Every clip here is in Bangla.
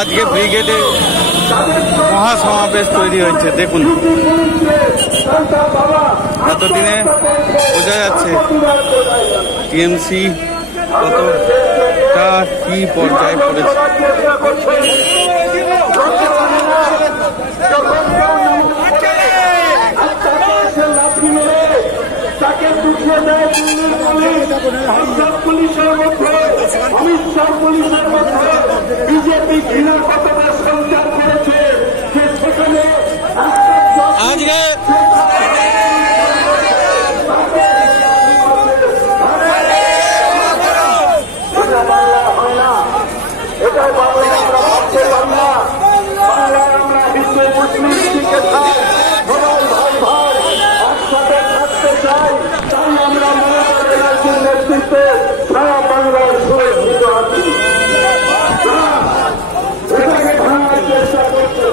আজকে ব্রিগেডে মহাসমাবেশ তৈরি হয়েছে। দেখুন, এতদিনে বোঝা যাচ্ছে টিএমসি কতটা কি পর্যায়ে পড়েছে। পুলিশের মধ্যে অমিত শাহ পুলিশের মধ্যে বিজেপি ঘৃণার পতাকা সঞ্চার করেছে যে সেখানে আজকে বাংলা হয় না, এটা বাংলা আমরা ভাবতে বাংলা বাংলায় আমরা হিন্দু মুসলিম শিখে চাই, সবাই ভাই ভাই একসাথে থাকতে চাই। তাই আমরা মমতা ব্যানার্জির নেতৃত্বে সারা বাংলার সুরক্ষিত আছি। এটাকে ভাঙার চেষ্টা করছে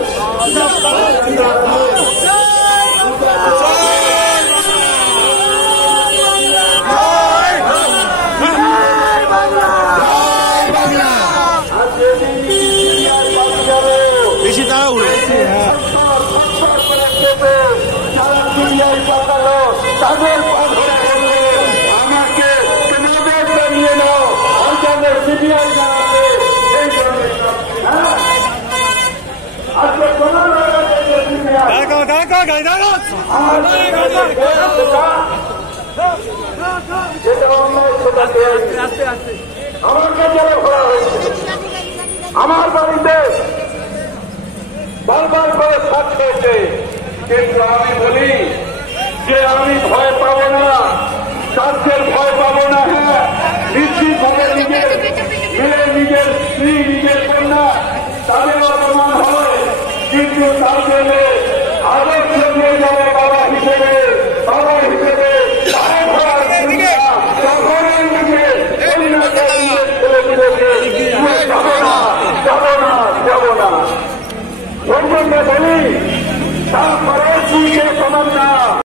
বেশি তারা উড়েছে। সারা দুনিয়ায় পাঠালো, তাদের পা ধরে বললে আমাকে তোমাদের জানিয়ে নাও, ওইখানে সিবিআই জানাবে। এই জন্য আজকে কোনো আমাকে জেলে ভরা হয়েছে। আমার বাড়িতে বারবার করে সাথ খেয়েছে, কিন্তু আমি বলি যে আমি ভয় পাবো না, স্বাস্থ্যের ভয় পাবো না। হ্যাঁ, নিশ্চিত ভাবে নিজের মেয়ে, নিজের স্ত্রী, নিজের কন্যা তাদের অপমান হয়, কিন্তু তার জন্য আদর্শ নিয়ে যাবে বাবা হিসেবে, বাবা হিসেবে তখনই নিজে